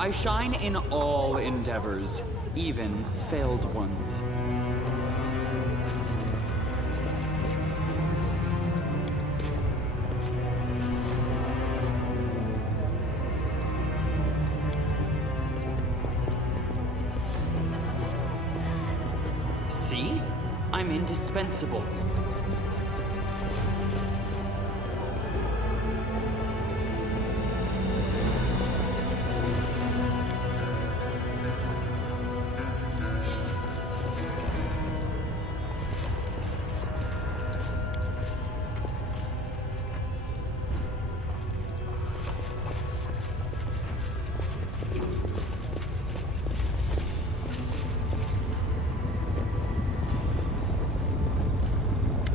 I shine in all endeavors, even failed ones. See? I'm indispensable.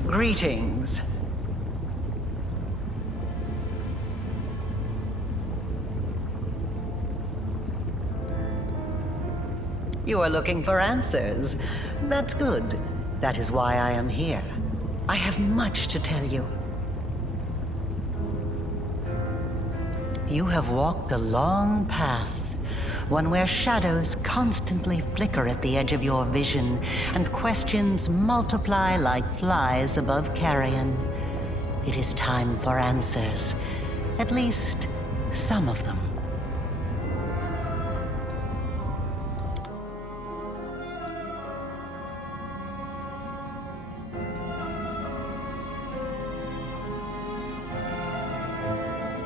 Greetings. You are looking for answers. That's good. That is why I am here. I have much to tell you. You have walked a long path, one where shadows constantly flicker at the edge of your vision, and questions multiply like flies above carrion. It is time for answers. At least, some of them.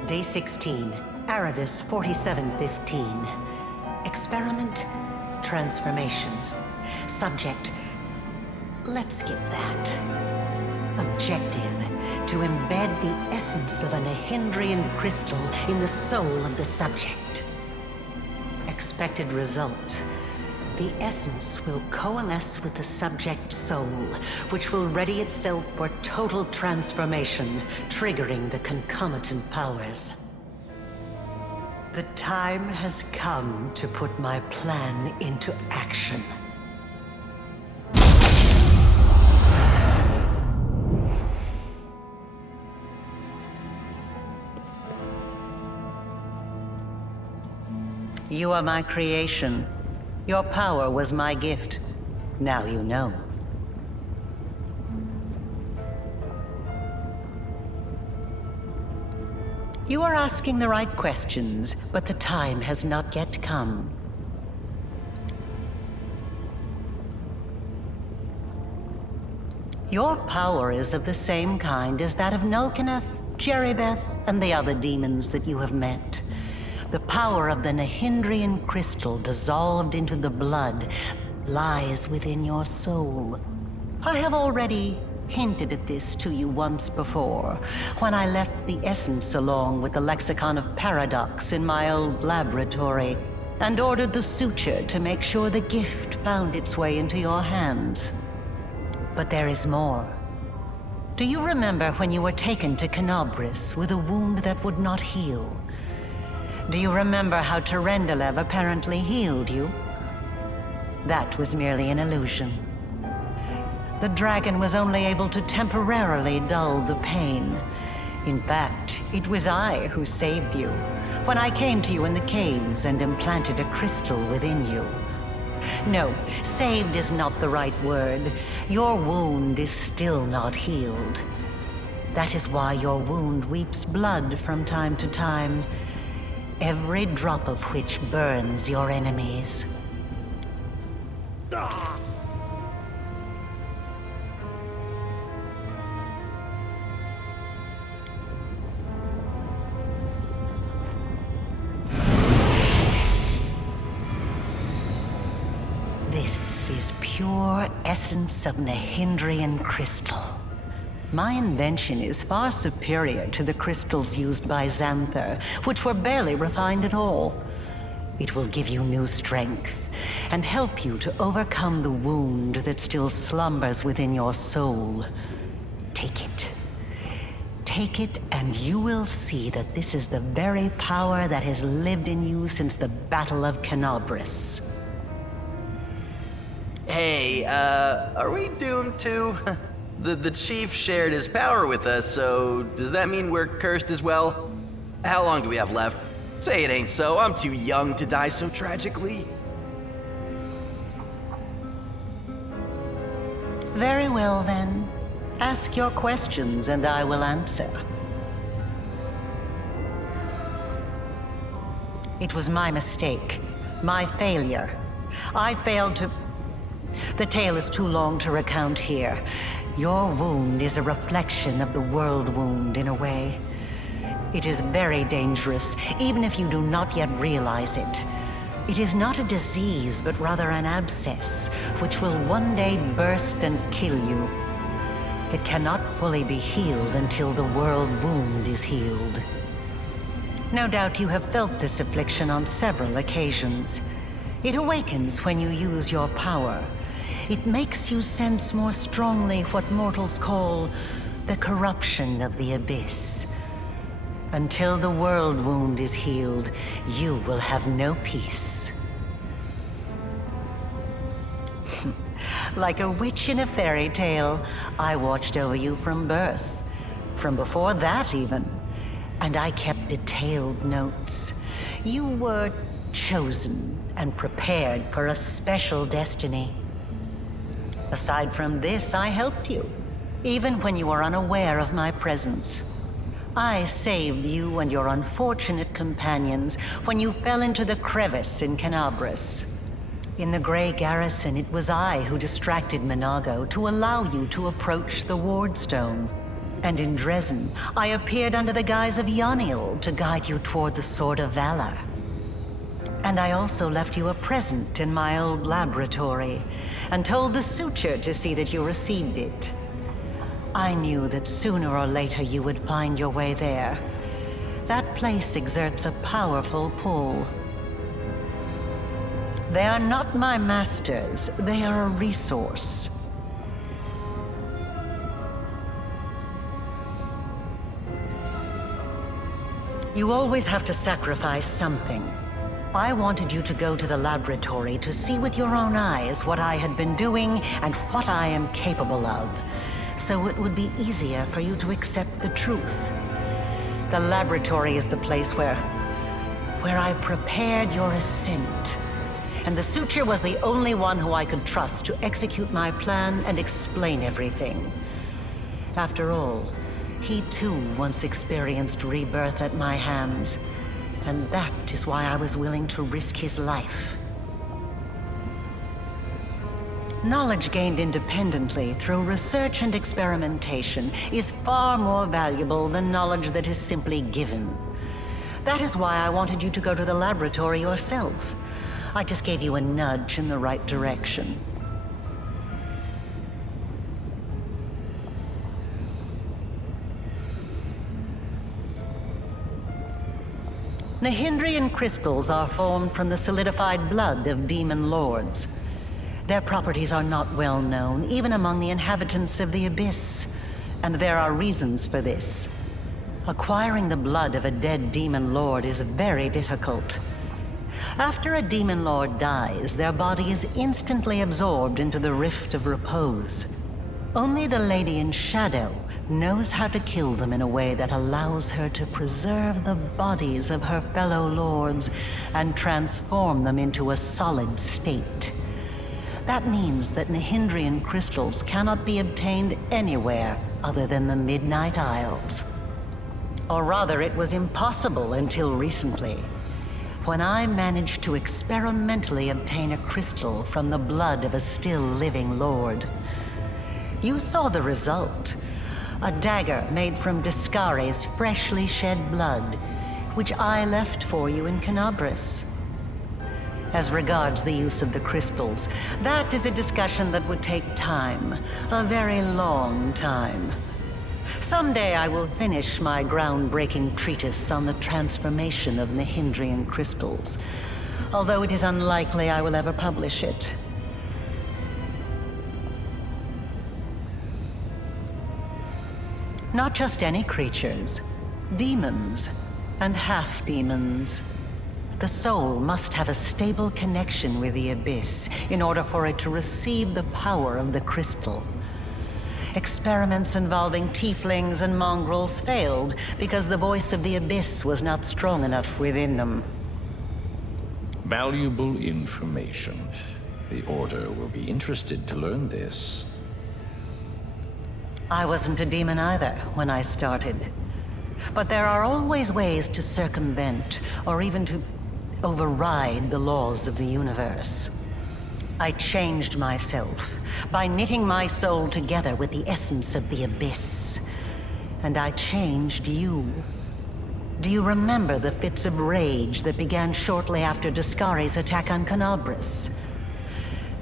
Day 16, Aridus 4715. Experiment, transformation. Subject, let's skip that. Objective, to embed the essence of a Nahindrian crystal in the soul of the subject. Expected result, the essence will coalesce with the subject's soul, which will ready itself for total transformation, triggering the concomitant powers. The time has come to put my plan into action. You are my creation. Your power was my gift. Now you know. You are asking the right questions, but the time has not yet come. Your power is of the same kind as that of Nulkineth, Jeribeth, and the other demons that you have met. The power of the Nahindrian crystal dissolved into the blood lies within your soul. I have already hinted at this to you once before, when I left the essence along with the lexicon of paradox in my old laboratory, and ordered the suture to make sure the gift found its way into your hands. But there is more. Do you remember when you were taken to Kenobris with a wound that would not heal? Do you remember how Terendelev apparently healed you? That was merely an illusion. The dragon was only able to temporarily dull the pain. In fact, it was I who saved you, when I came to you in the caves and implanted a crystal within you. No, saved is not the right word. Your wound is still not healed. That is why your wound weeps blood from time to time, every drop of which burns your enemies. This is pure essence of Nahindrian crystal. My invention is far superior to the crystals used by Xanther, which were barely refined at all. It will give you new strength, and help you to overcome the wound that still slumbers within your soul. Take it. Take it, and you will see that this is the very power that has lived in you since the Battle of Kenobris. Hey, are we doomed too? The chief shared his power with us, so does that mean we're cursed as well? How long do we have left? Say it ain't so. I'm too young to die so tragically. Very well, then. Ask your questions and I will answer. It was my mistake. My failure. I failed to... The tale is too long to recount here. Your wound is a reflection of the world wound, in a way. It is very dangerous, even if you do not yet realize it. It is not a disease, but rather an abscess, which will one day burst and kill you. It cannot fully be healed until the world wound is healed. No doubt you have felt this affliction on several occasions. It awakens when you use your power. It makes you sense more strongly what mortals call the corruption of the abyss. Until the world wound is healed, you will have no peace. Like a witch in a fairy tale, I watched over you from birth. From before that, even. And I kept detailed notes. You were chosen and prepared for a special destiny. Aside from this, I helped you, even when you were unaware of my presence. I saved you and your unfortunate companions when you fell into the crevice in Canabras. In the Grey Garrison, it was I who distracted Minago to allow you to approach the Wardstone. And in Dresden, I appeared under the guise of Yaniel to guide you toward the Sword of Valor. And I also left you a present in my old laboratory, and told the Suture to see that you received it. I knew that sooner or later you would find your way there. That place exerts a powerful pull. They are not my masters, they are a resource. You always have to sacrifice something. I wanted you to go to the laboratory to see with your own eyes what I had been doing and what I am capable of, so it would be easier for you to accept the truth. The laboratory is the place where I prepared your ascent. And the Suture was the only one who I could trust to execute my plan and explain everything. After all, he too once experienced rebirth at my hands, and that is why I was willing to risk his life. Knowledge gained independently through research and experimentation is far more valuable than knowledge that is simply given. That is why I wanted you to go to the laboratory yourself. I just gave you a nudge in the right direction. Nahindrian crystals are formed from the solidified blood of demon lords. Their properties are not well known, even among the inhabitants of the Abyss, and there are reasons for this. Acquiring the blood of a dead demon lord is very difficult. After a demon lord dies, their body is instantly absorbed into the Rift of Repose. Only the Lady in Shadow knows how to kill them in a way that allows her to preserve the bodies of her fellow lords and transform them into a solid state. That means that Nahindrian crystals cannot be obtained anywhere other than the Midnight Isles. Or rather, it was impossible until recently, when I managed to experimentally obtain a crystal from the blood of a still living lord. You saw the result. A dagger made from Discare's freshly shed blood, which I left for you in Canabras. As regards the use of the crystals, that is a discussion that would take time, a very long time. Someday I will finish my groundbreaking treatise on the transformation of Nahindrian crystals, although it is unlikely I will ever publish it. Not just any creatures, demons and half-demons. The soul must have a stable connection with the Abyss in order for it to receive the power of the crystal. Experiments involving tieflings and mongrels failed because the voice of the abyss was not strong enough within them. Valuable information. The Order will be interested to learn this. I wasn't a demon either when I started. But there are always ways to circumvent, or even to override the laws of the universe. I changed myself by knitting my soul together with the essence of the abyss. And I changed you. Do you remember the fits of rage that began shortly after Discari's attack on Canabras?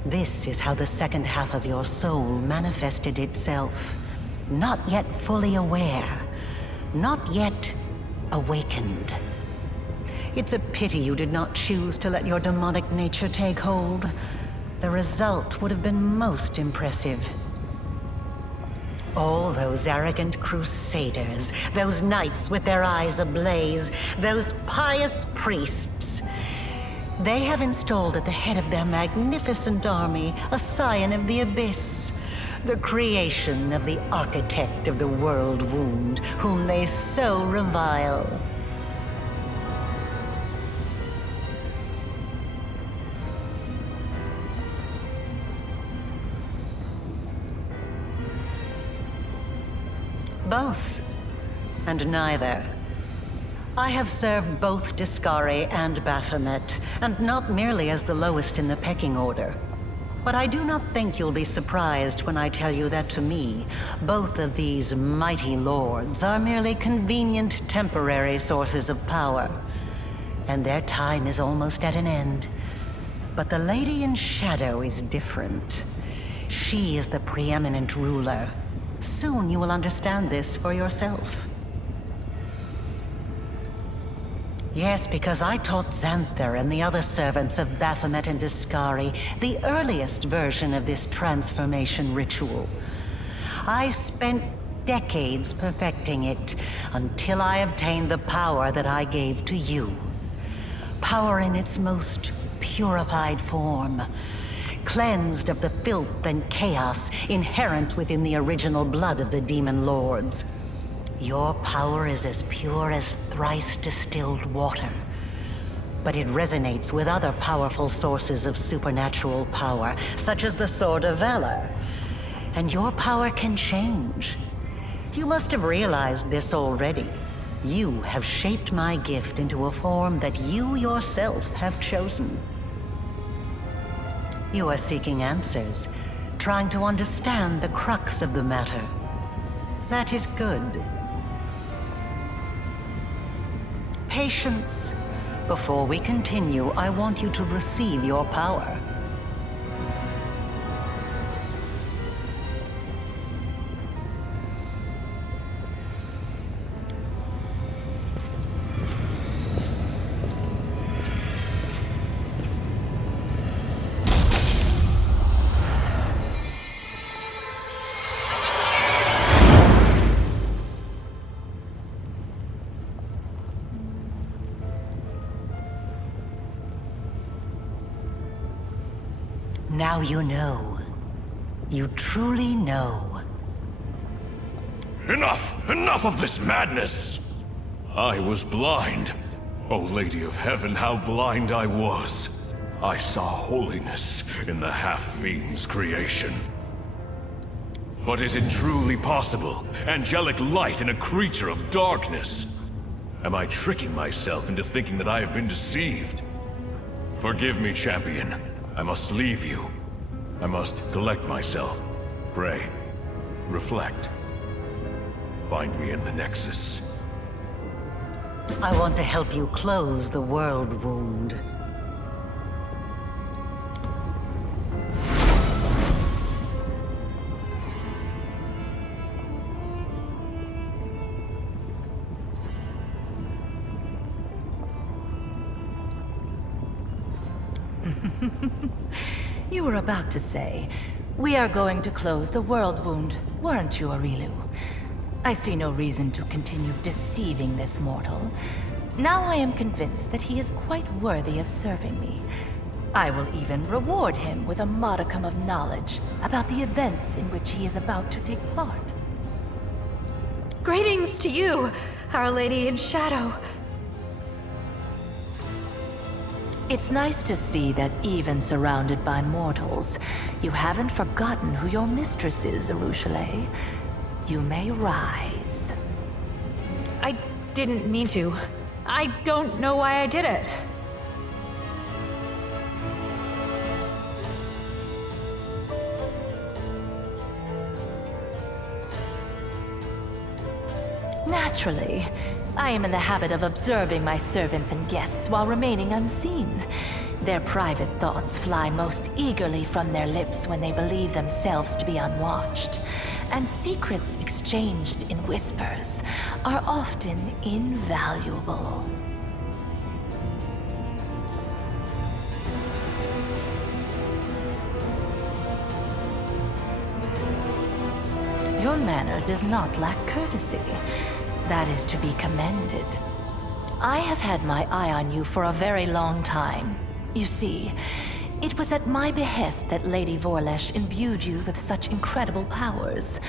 This is how the second half of your soul manifested itself. Not yet fully aware. Not yet awakened. It's a pity you did not choose to let your demonic nature take hold. The result would have been most impressive. All those arrogant crusaders, those knights with their eyes ablaze, those pious priests. They have installed at the head of their magnificent army a scion of the abyss. The creation of the architect of the world wound, whom they so revile. Both, and neither. I have served both Discari and Baphonet, and not merely as the lowest in the pecking order. But I do not think you'll be surprised when I tell you that to me, both of these mighty lords are merely convenient temporary sources of power. And their time is almost at an end. But the Lady in Shadow is different. She is the preeminent ruler. Soon you will understand this for yourself. Yes, because I taught Xanther and the other servants of Baphomet and Discari the earliest version of this transformation ritual. I spent decades perfecting it until I obtained the power that I gave to you. Power in its most purified form, cleansed of the filth and chaos inherent within the original blood of the demon lords. Your power is as pure as thrice distilled water, but it resonates with other powerful sources of supernatural power, such as the Sword of Valor. And your power can change. You must have realized this already. You have shaped my gift into a form that you yourself have chosen. You are seeking answers, trying to understand the crux of the matter. That is good. Patience. Before we continue, I want you to receive your power. Now you know. You truly know. Enough! Enough of this madness! I was blind. O Lady of Heaven, how blind I was. I saw holiness in the half-fiend's creation. But is it truly possible? Angelic light in a creature of darkness? Am I tricking myself into thinking that I have been deceived? Forgive me, champion. I must leave you. I must collect myself, pray, reflect. Find me in the Nexus. I want to help you close the world wound. You were about to say, we are going to close the world wound, weren't you, Arilu? I see no reason to continue deceiving this mortal. Now I am convinced that he is quite worthy of serving me. I will even reward him with a modicum of knowledge about the events in which he is about to take part. Greetings to you, Our Lady in Shadow. It's nice to see that even surrounded by mortals, you haven't forgotten who your mistress is, Arushale. You may rise. I didn't mean to. I don't know why I did it. Naturally, I am in the habit of observing my servants and guests while remaining unseen. Their private thoughts fly most eagerly from their lips when they believe themselves to be unwatched, and secrets exchanged in whispers are often invaluable. Your manner does not lack courtesy. That is to be commended. I have had my eye on you for a very long time. You see, it was at my behest that Lady Vorlesh imbued you with such incredible powers.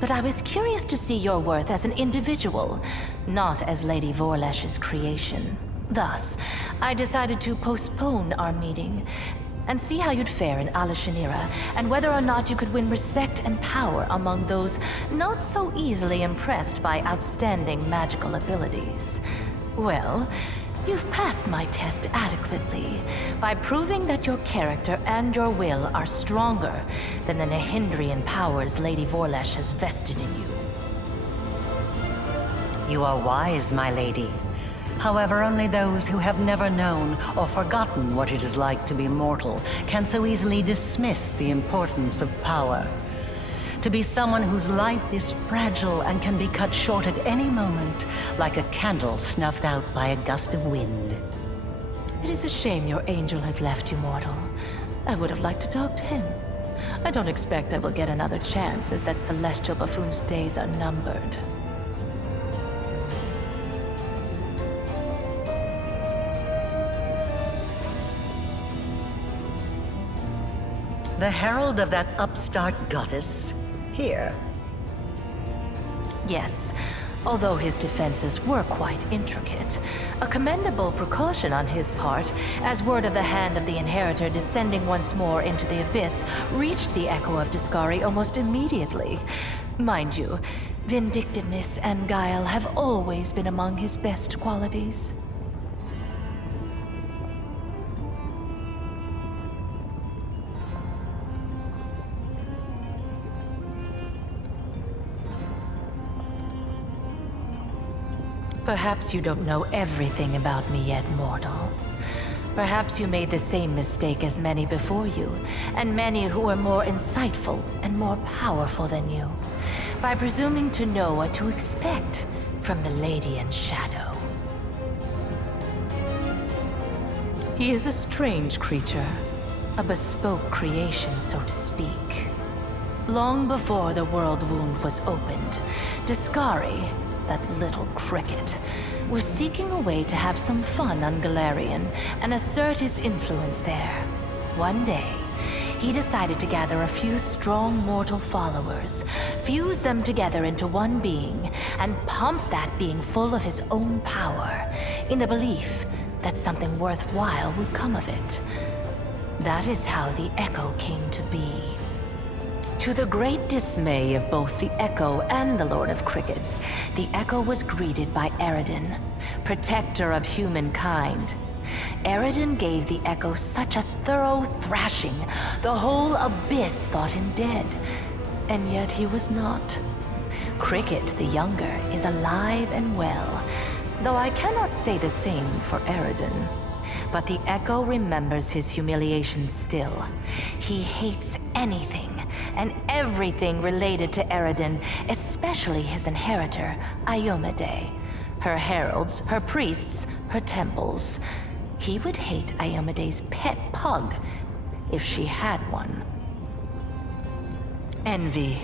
But I was curious to see your worth as an individual, not as Lady Vorlesh's creation. Thus, I decided to postpone our meeting and see how you'd fare in Hepzamirah, and whether or not you could win respect and power among those not so easily impressed by outstanding magical abilities. Well, you've passed my test adequately by proving that your character and your will are stronger than the Nahindrian powers Lady Vorlesh has vested in you. You are wise, my lady. However, only those who have never known or forgotten what it is like to be mortal can so easily dismiss the importance of power. To be someone whose life is fragile and can be cut short at any moment, like a candle snuffed out by a gust of wind. It is a shame your angel has left you, mortal. I would have liked to talk to him. I don't expect I will get another chance, as that celestial buffoon's days are numbered. The herald of that upstart goddess, here. Yes, although his defenses were quite intricate. A commendable precaution on his part, as word of the hand of the inheritor descending once more into the abyss reached the Echo of Discari almost immediately. Mind you, vindictiveness and guile have always been among his best qualities. Perhaps you don't know everything about me yet, mortal. Perhaps you made the same mistake as many before you, and many who were more insightful and more powerful than you, by presuming to know what to expect from the Lady in Shadow. He is a strange creature, a bespoke creation, so to speak. Long before the world wound was opened, Discari, that little cricket, was seeking a way to have some fun on Galarian and assert his influence there. One day, he decided to gather a few strong mortal followers, fuse them together into one being, and pump that being full of his own power, in the belief that something worthwhile would come of it. That is how the Echo came to be. To the great dismay of both the Echo and the Lord of Crickets, the Echo was greeted by Eridan, protector of humankind. Eridan gave the Echo such a thorough thrashing, the whole abyss thought him dead. And yet he was not. Cricket, the younger, is alive and well, though I cannot say the same for Eridan. But the Echo remembers his humiliation still. He hates anything and everything related to Eridan, especially his inheritor, Iomade. Her heralds, her priests, her temples. He would hate Iomade's pet pug, if she had one. Envy,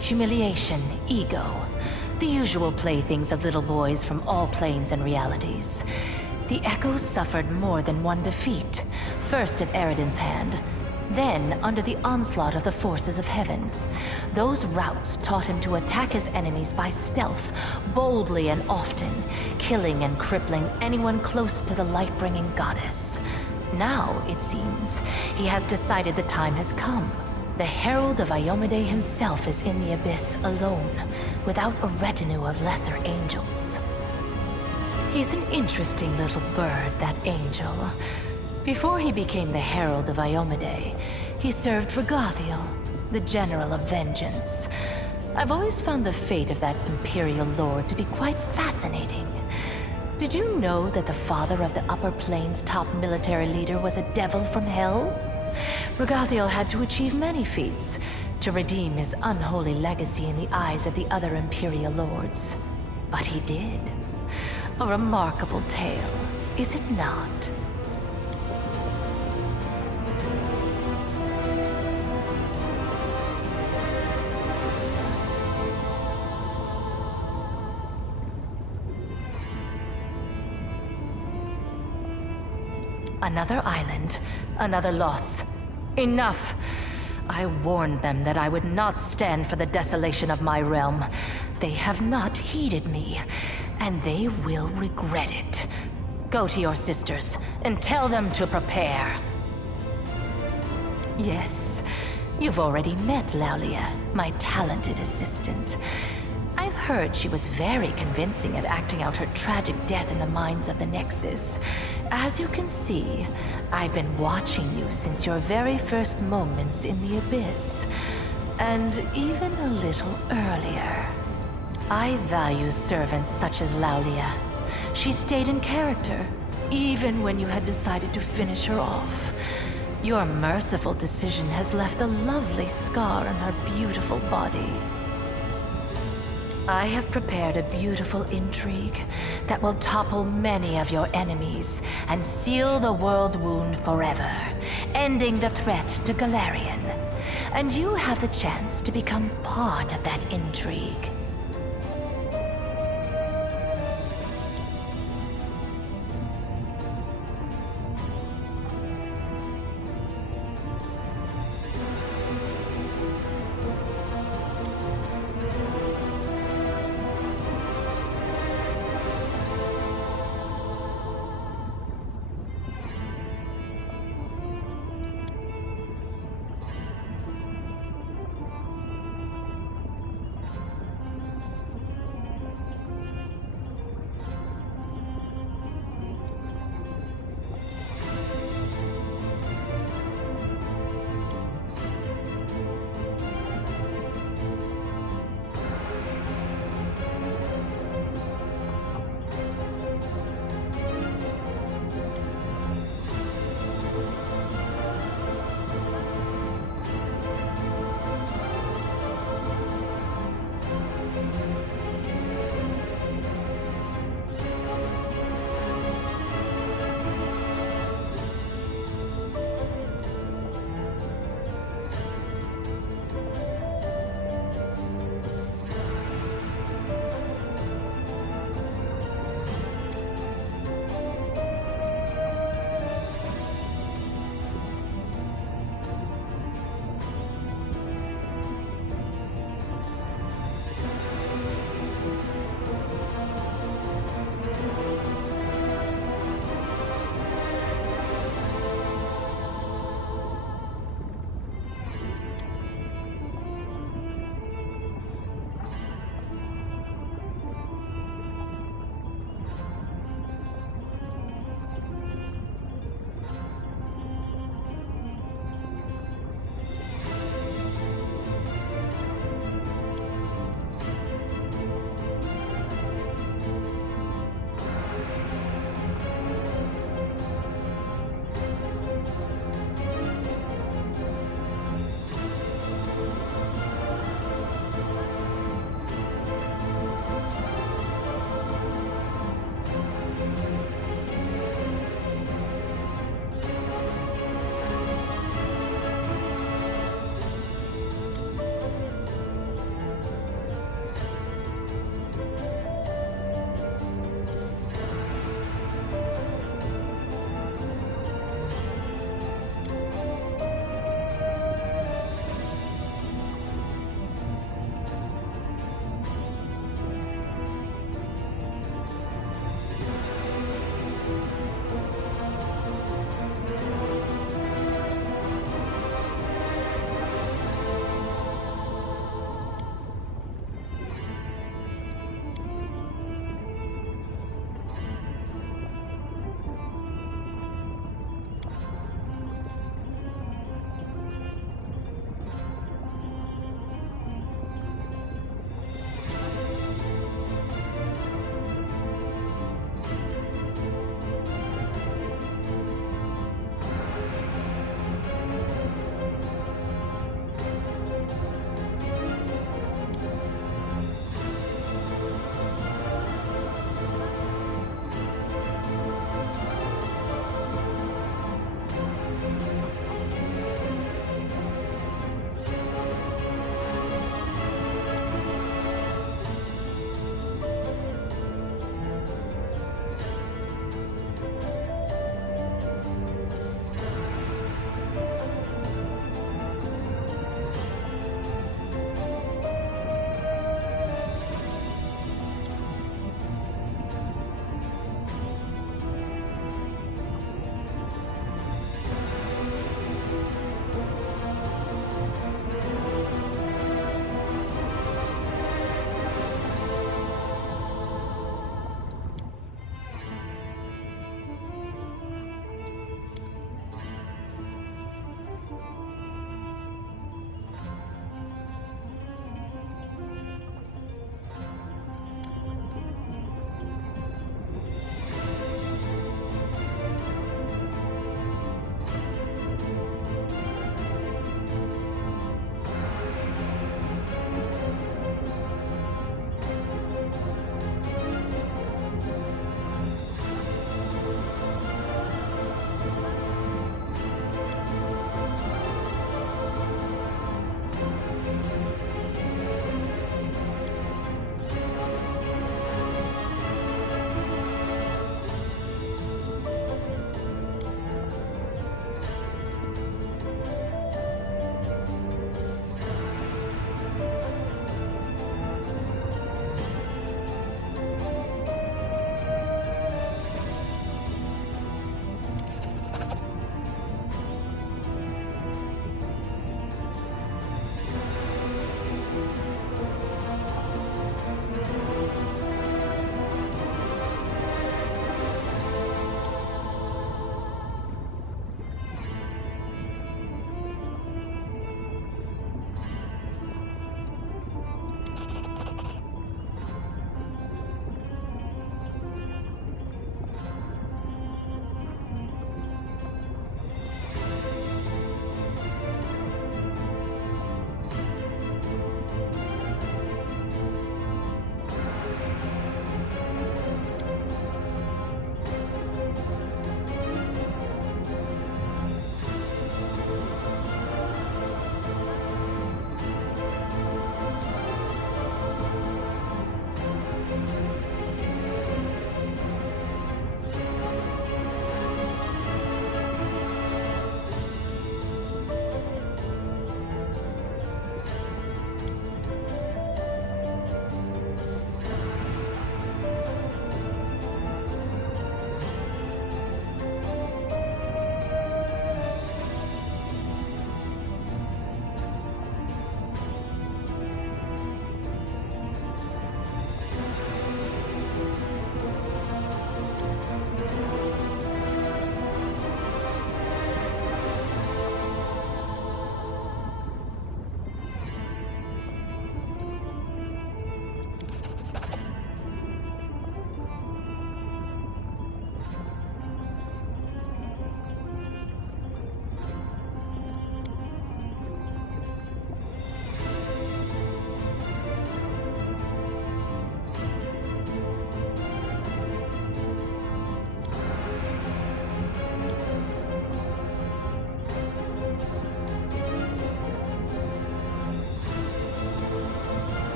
humiliation, ego. The usual playthings of little boys from all planes and realities. The Echoes suffered more than one defeat. First at Eridan's hand, then under the onslaught of the forces of heaven. Those routes taught him to attack his enemies by stealth, boldly and often, killing and crippling anyone close to the light-bringing goddess. Now, it seems, he has decided the time has come. The Herald of Iomade himself is in the Abyss alone, without a retinue of lesser angels. He's an interesting little bird, that angel. Before he became the Herald of Iomade, he served Regathiel, the General of Vengeance. I've always found the fate of that Imperial Lord to be quite fascinating. Did you know that the father of the Upper Plains' top military leader was a devil from hell? Regathiel had to achieve many feats to redeem his unholy legacy in the eyes of the other Imperial Lords. But he did. A remarkable tale, is it not? Another island, another loss. Enough! I warned them that I would not stand for the desolation of my realm. They have not heeded me, and they will regret it. Go to your sisters and tell them to prepare. Yes, you've already met Laulia, my talented assistant. I've heard she was very convincing at acting out her tragic death in the minds of the Nexus. As you can see, I've been watching you since your very first moments in the Abyss, and even a little earlier. I value servants such as Laulia. She stayed in character, even when you had decided to finish her off. Your merciful decision has left a lovely scar on her beautiful body. I have prepared a beautiful intrigue that will topple many of your enemies and seal the world wound forever, ending the threat to Galarian. And you have the chance to become part of that intrigue.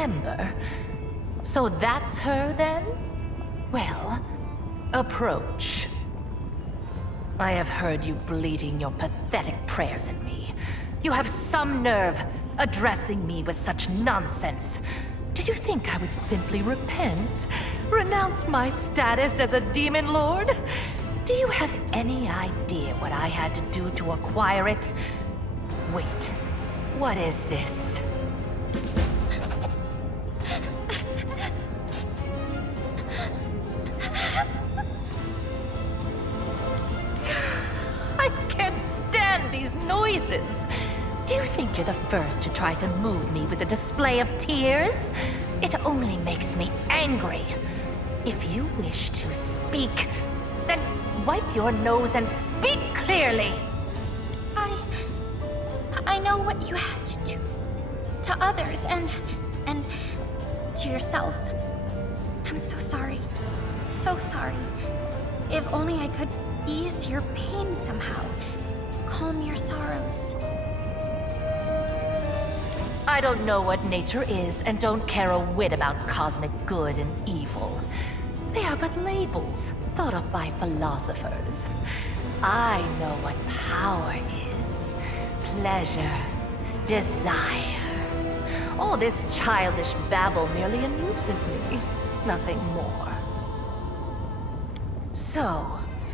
Ember. So that's her, then? Well, approach. I have heard you bleating your pathetic prayers at me. You have some nerve addressing me with such nonsense. Did you think I would simply repent? Renounce my status as a demon lord? Do you have any idea what I had to do to acquire it? Wait, what is this? I can't stand these noises. Do you think you're the first to try to move me with a display of tears? It only makes me angry. If you wish to speak, then wipe your nose and speak clearly. I know what you had to do to others and to yourself. I'm so sorry. So sorry. If only I could ease your pain somehow. Calm your sorrows. I don't know what nature is and don't care a whit about cosmic good and evil. They are but labels thought up by philosophers. I know what power is. Pleasure. Desire. All this childish babble merely amuses me. Nothing more. So,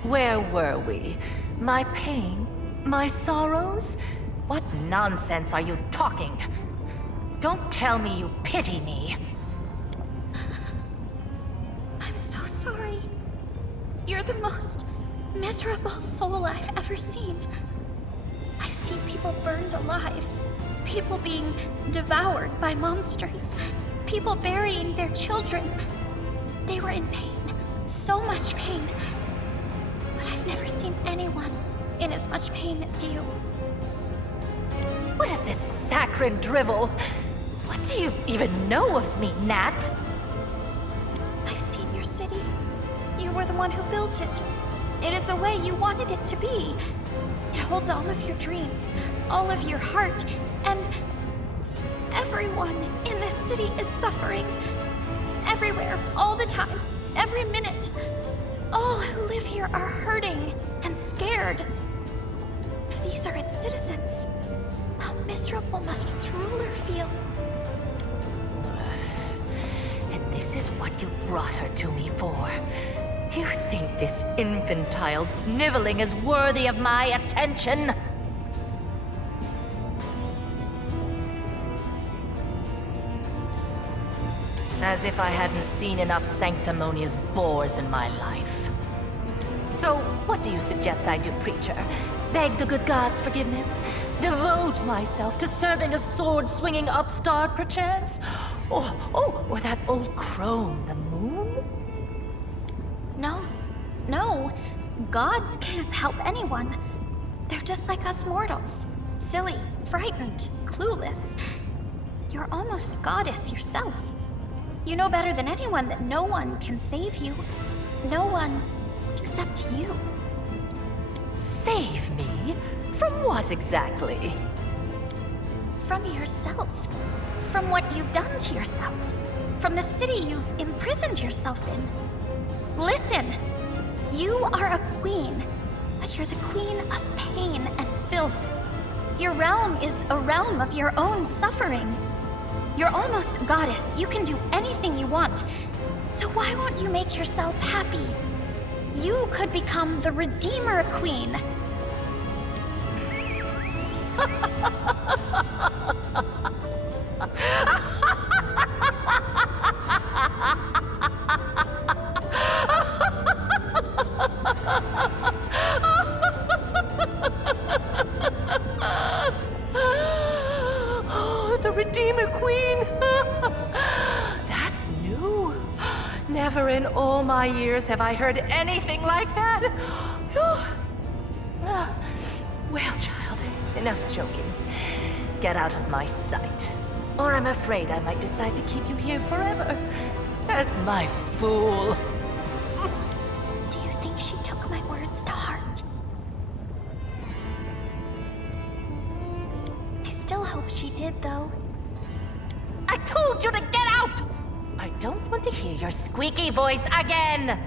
where were we? My pain? My sorrows? What nonsense are you talking? Don't tell me you pity me. I'm so sorry. You're the most miserable soul I've ever seen. I've seen people burned alive, people being devoured by monsters, people burying their children. They were in pain, so much pain. But I've never seen anyone in as much pain as you. What is this saccharine drivel? What do you even know of me, Nat? I've seen your city. You were the one who built it. It is the way you wanted it to be. It holds all of your dreams, all of your heart, and everyone in this city is suffering. Everywhere, all the time, every minute. All who live here are hurting and scared. If these are its citizens, how miserable must its ruler feel? And this is what you brought her to me for. You think this infantile sniveling is worthy of my attention? As if I hadn't seen enough sanctimonious bores in my life. So, what do you suggest I do, preacher? Beg the good gods' forgiveness? Devote myself to serving a sword-swinging upstart, perchance? Or that old crone, the moon? No. Gods can't help anyone. They're just like us mortals. Silly, frightened, clueless. You're almost a goddess yourself. You know better than anyone that no one can save you. No one except you. Save me? From what exactly? From yourself. From what you've done to yourself. From the city you've imprisoned yourself in. Listen! You are a queen, but you're the queen of pain and filth. Your realm is a realm of your own suffering. You're almost a goddess. You can do anything you want. So why won't you make yourself happy? You could become the Redeemer Queen. Oh, the Redeemer Queen! That's new. Never in all my years have I heard anything like that. Well, child, enough joking. Get out of my sight, or I'm afraid I might decide to keep you here forever as my fool. Do you think she took my words to heart? I still hope she did, though. I told you to get out! I don't want to hear your squeaky voice again!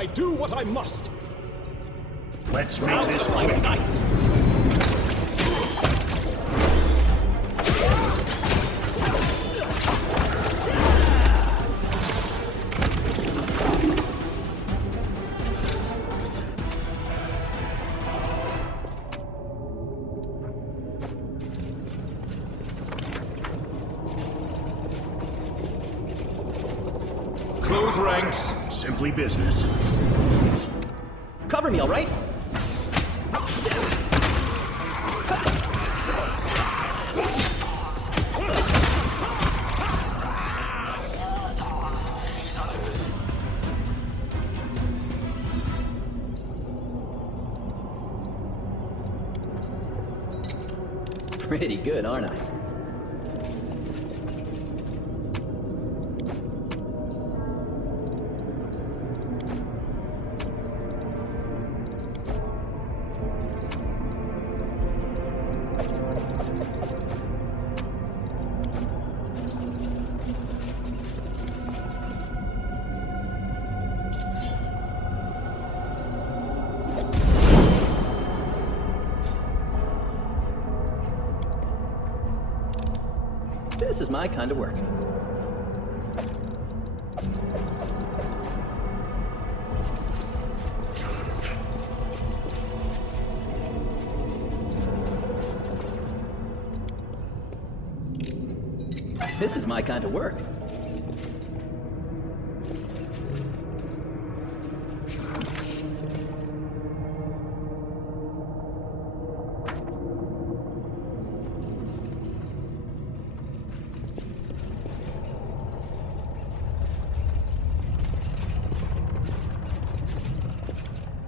I do what I must. Let's make this quick. Close ranks. Simply business. Cover me, all right? Pretty good, aren't I? This is my kind of work. This is my kind of work.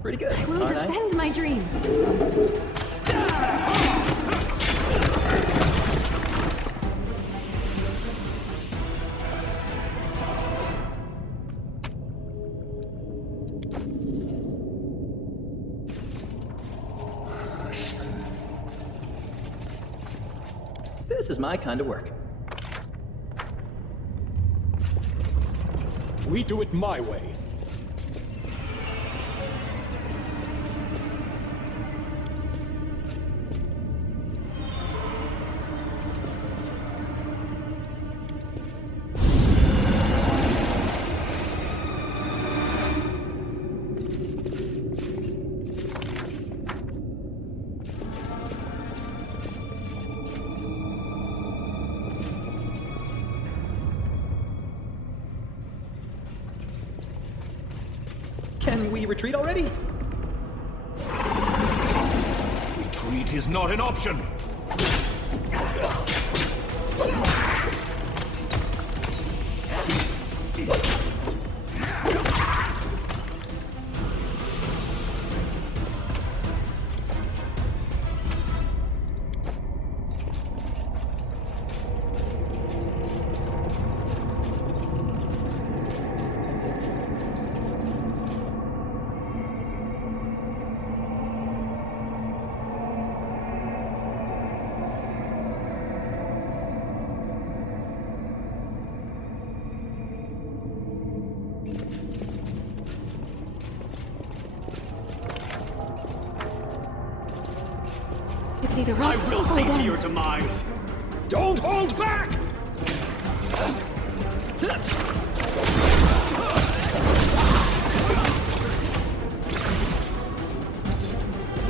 Pretty good, I will defend my dream. This is my kind of work. We do it my way. Can we retreat already? Retreat is not an option. It's either I us will or see to them. your demise. Don't hold back!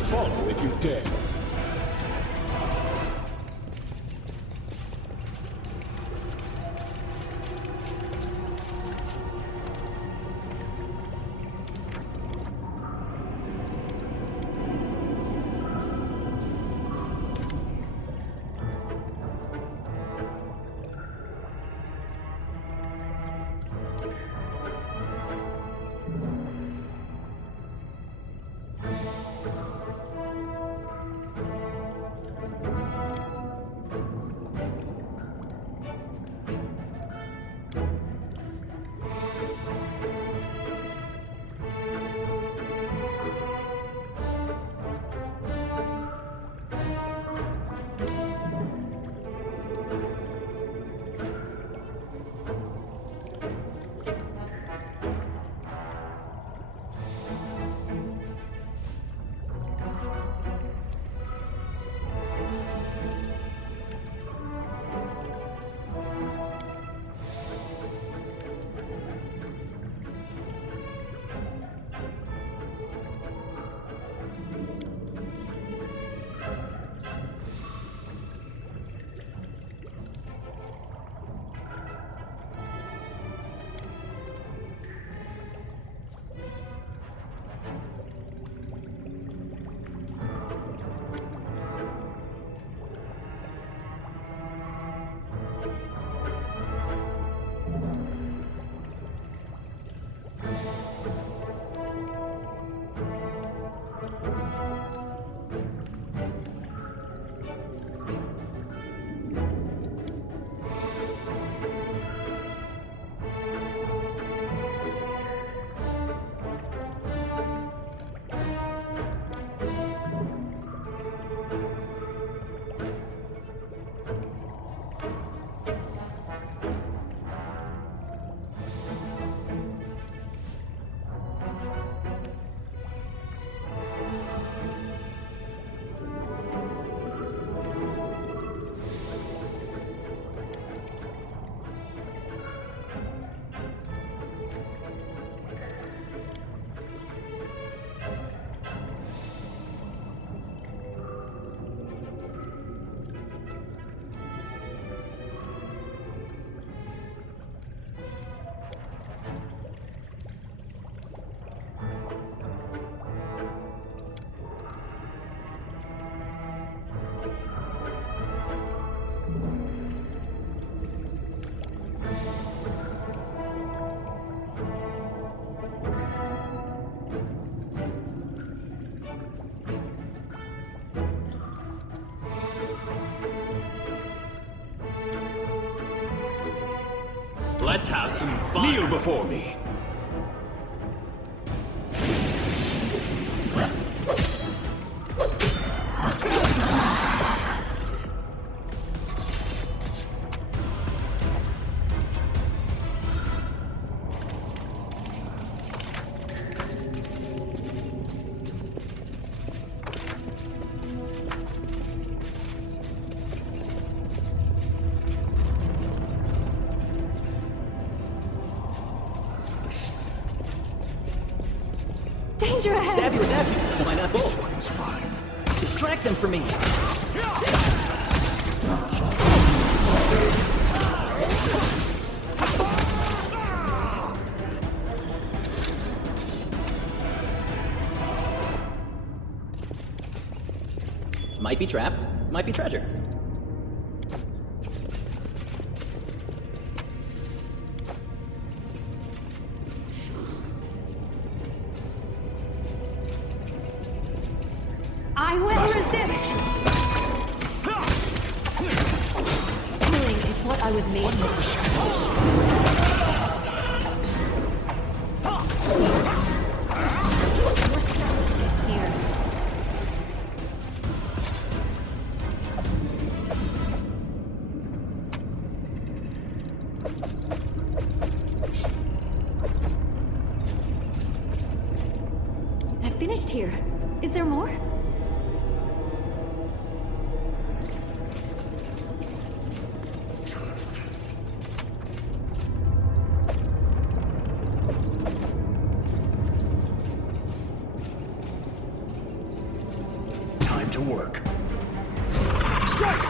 Follow if you dare. Let's have some fun. Kneel before me. Danger ahead! Stab you or zap you. Why not both? This one's fine. Distract them from me. Might be trap, might be treasure. I will resist! Killing is what I was made for. You're stuck here. I finished here. Is there more? Time to work. Strike!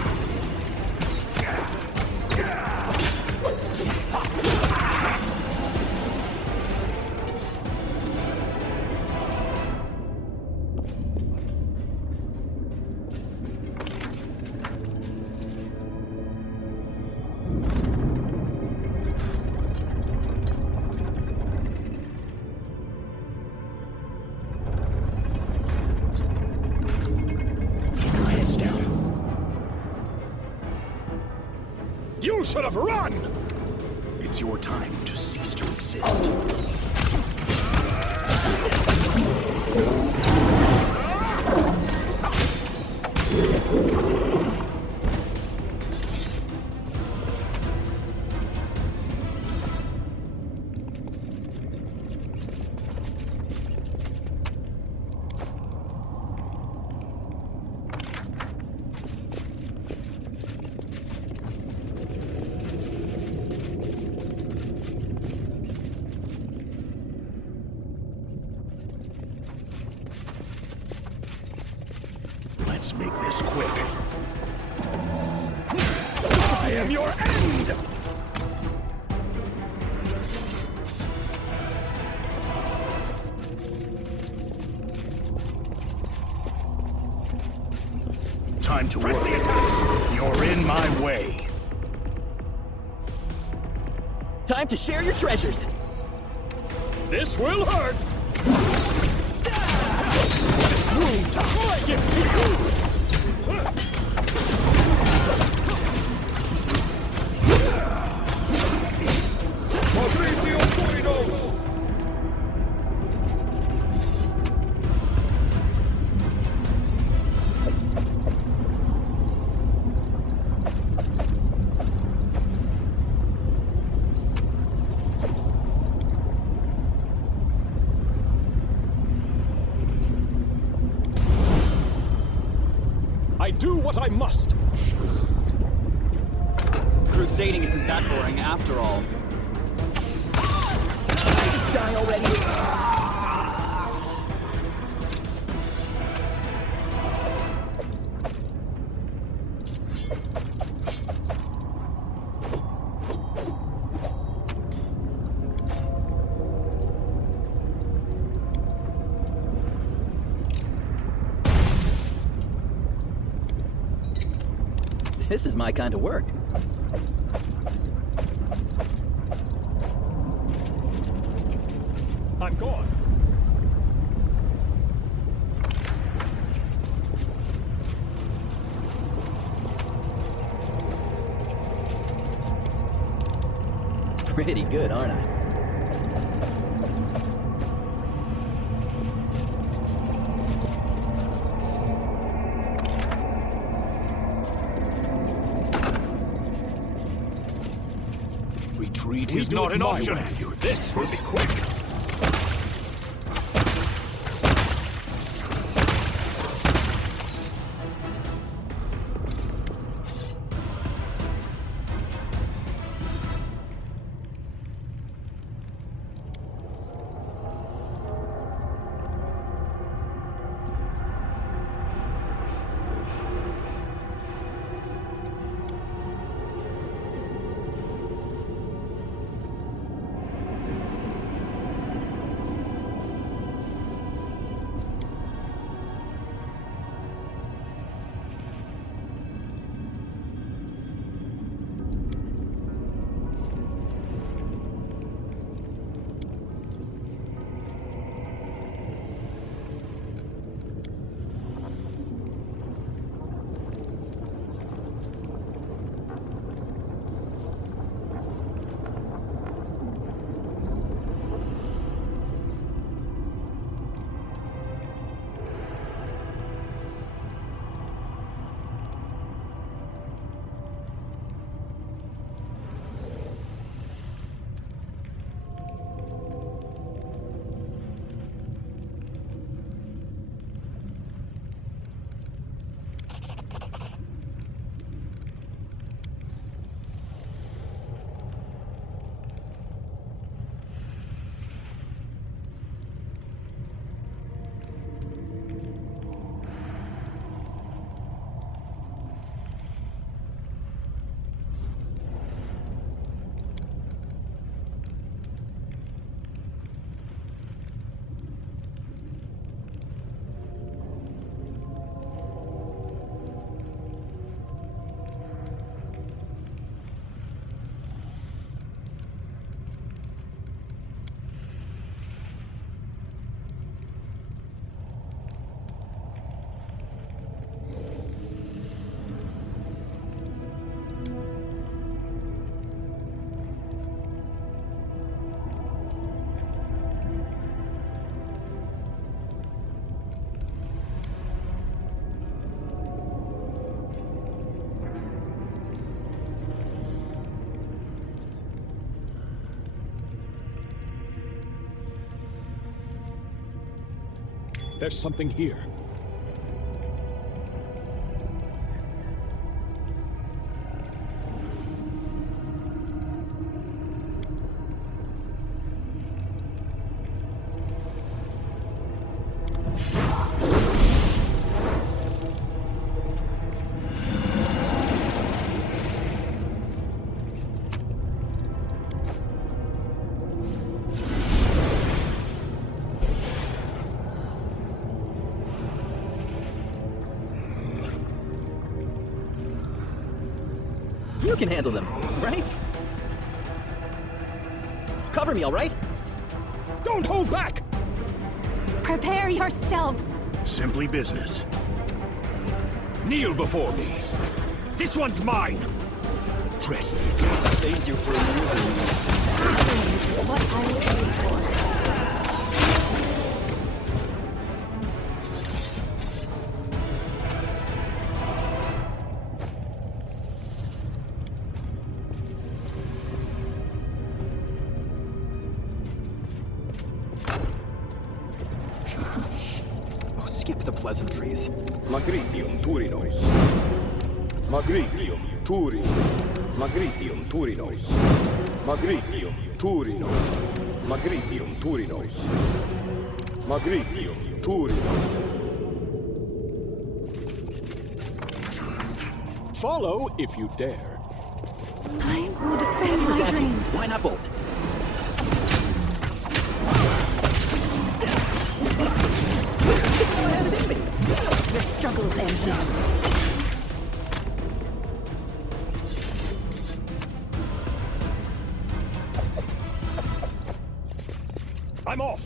Heads down. You should have run! It's your time to cease to exist. Let's make this quick. I am your end! Time to work. You're in my way. Time to share your treasures. This will hurt! This wound, I give to you! I do what I must. Crusading isn't that boring after all. Just die already. This is my kind of work. I'm gone. pretty good, aren't I? Retreat is not an option. This will be quick. There's something here. You can handle them, right? Cover me, all right? Don't hold back! Prepare yourself! Simply business. Kneel before me. This one's mine. Press the attack. Thank you for using me. This is what I was waiting for. Skip the pleasantries. Magritium Turinos. Magritium Turinos. Magritium Turinos. Magritium Turinos. Magritium Turinos. Magritium Turinos. Follow if you dare. I will defend my dream. Why not both? Your struggles end here. I'm off.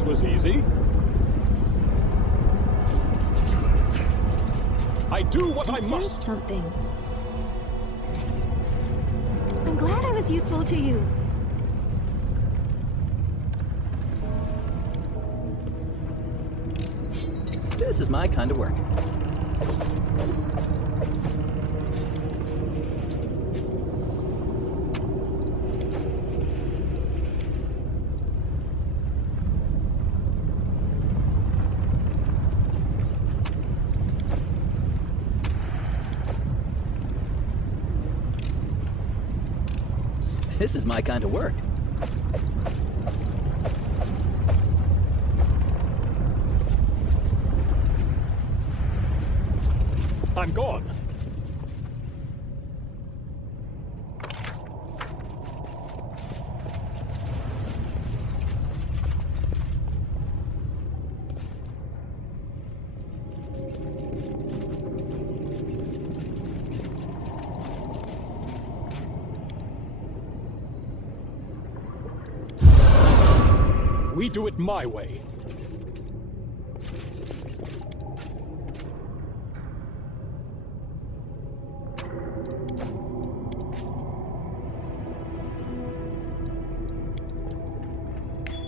That was easy. I do what I must. Something. I'm glad I was useful to you. This is my kind of work. This is my kind of work. I'm gone. We do it my way.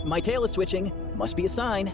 My tail is twitching. Must be a sign.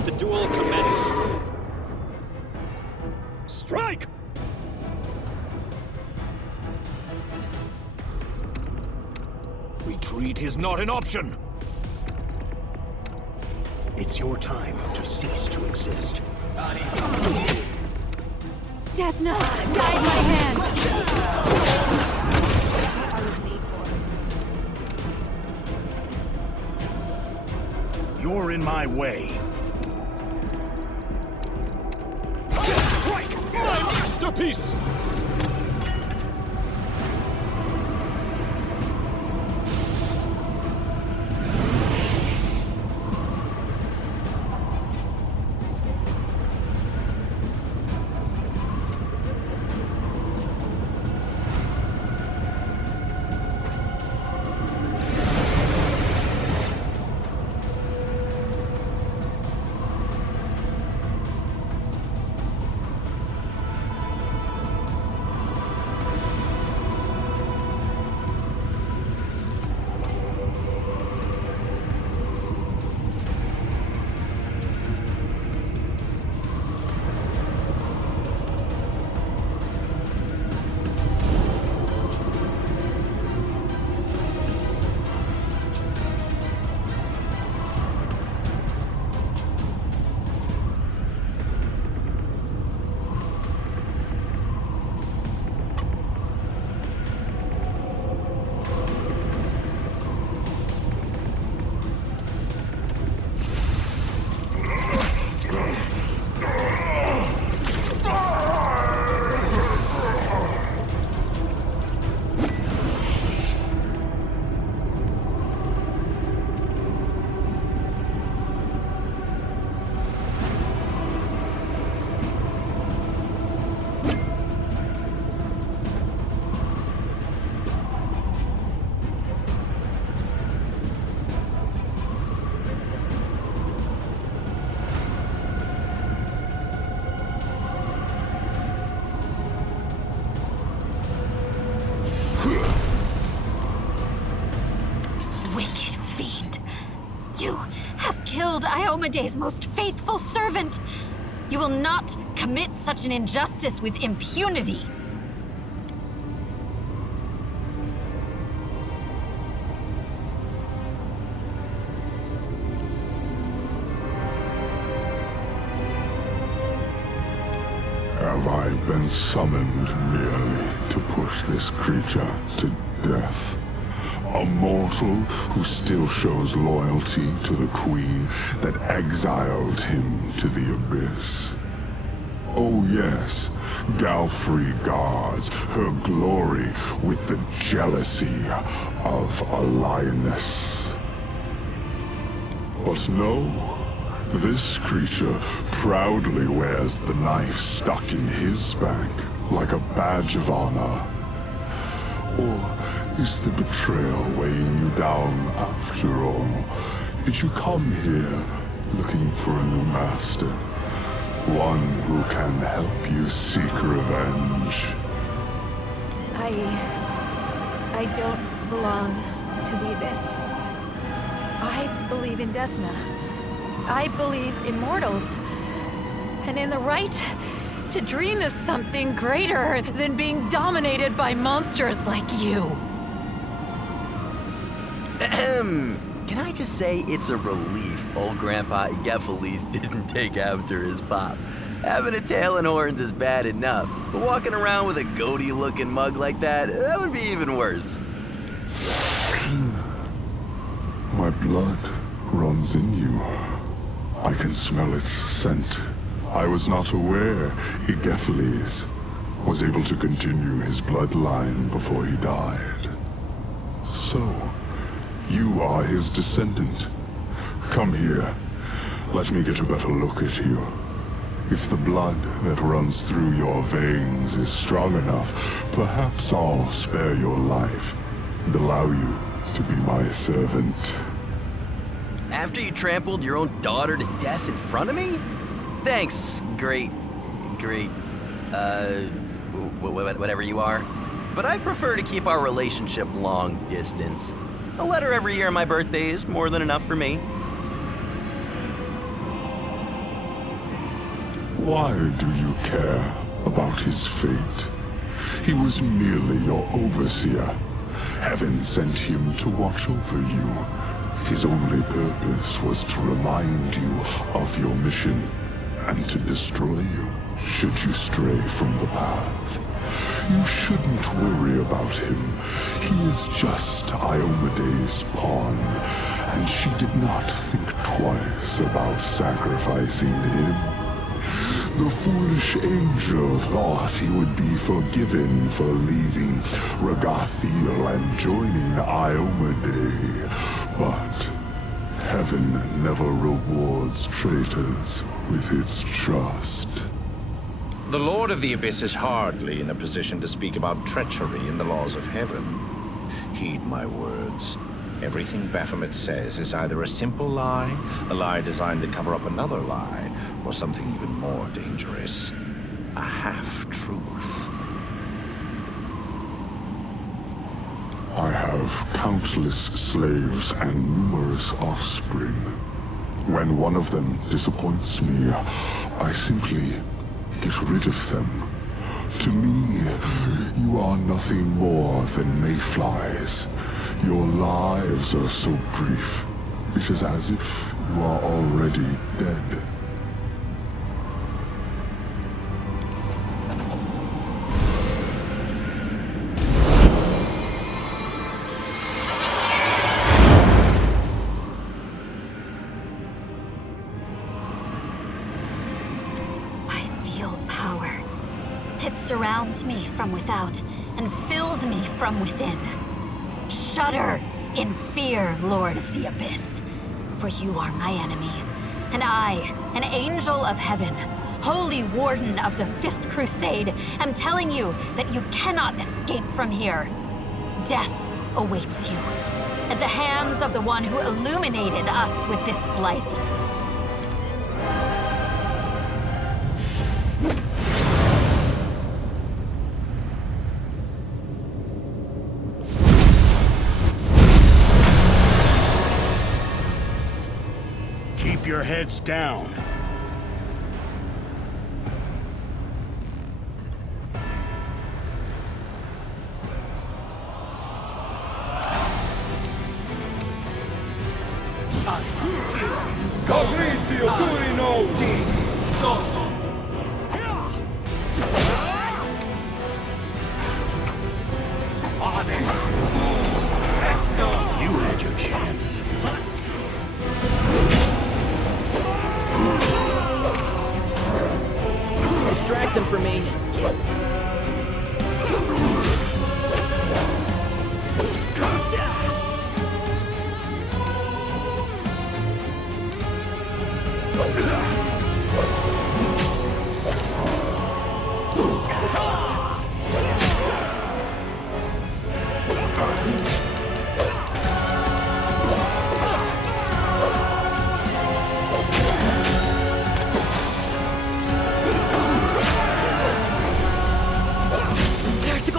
Let the duel commence. Strike! Retreat is not an option. It's your time to cease to exist. Desna, guide my hand! I was made for. You're in my way. Strike! My masterpiece! Wicked fiend. You have killed Iomede's most faithful servant. You will not commit such an injustice with impunity. Have I been summoned merely to push this creature to death? A mortal who still shows loyalty to the queen that exiled him to the abyss. Oh yes, Galfrey guards her glory with the jealousy of a lioness. But no, this creature proudly wears the knife stuck in his back like a badge of honor. Or is the betrayal weighing you down after all? Did you come here looking for a new master? One who can help you seek revenge? I don't belong to the Abyss. I believe in Desna. I believe in mortals. And in the right to dream of something greater than being dominated by monsters like you. Can I just say it's a relief old Grandpa Geffeles didn't take after his pop. Having a tail and horns is bad enough, but walking around with a goatee-looking mug like that would be even worse. My blood runs in you. I can smell its scent. I was not aware Igephiles was able to continue his bloodline before he died. So, you are his descendant. Come here. Let me get a better look at you. If the blood that runs through your veins is strong enough, perhaps I'll spare your life and allow you to be my servant. After you trampled your own daughter to death in front of me? Thanks, great, whatever you are. But I prefer to keep our relationship long distance. A letter every year on my birthday is more than enough for me. Why do you care about his fate? He was merely your overseer. Heaven sent him to watch over you. His only purpose was to remind you of your mission and to destroy you should you stray from the path. You shouldn't worry about him. He is just Iomede's pawn, and she did not think twice about sacrificing him. The foolish angel thought he would be forgiven for leaving Ragathiel and joining Iomede, but heaven never rewards traitors with its trust. The Lord of the Abyss is hardly in a position to speak about treachery in the laws of heaven. Heed my words. Everything Baphomet says is either a simple lie, a lie designed to cover up another lie, or something even more dangerous. A half-truth. I have countless slaves and numerous offspring. When one of them disappoints me, I simply get rid of them. To me, you are nothing more than mayflies. Your lives are so brief, it is as if you are already dead. Surrounds me from without and fills me from within. Shudder in fear, Lord of the Abyss, for you are my enemy, and I, an angel of heaven, holy warden of the Fifth Crusade, am telling you that you cannot escape from here. Death awaits you at the hands of the one who illuminated us with this light. Your heads down. You had your chance. Distract them from me.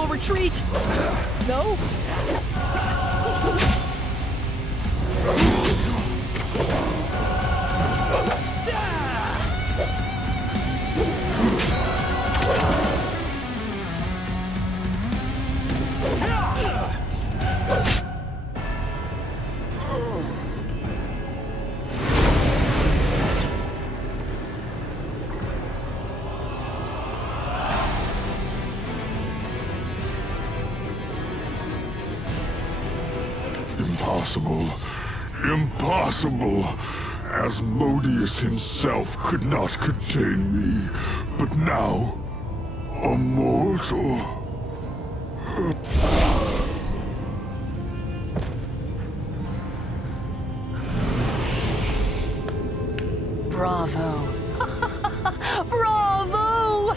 Retreat! No? Impossible. Impossible! Asmodeus himself could not contain me, but now, a mortal. Bravo. Bravo!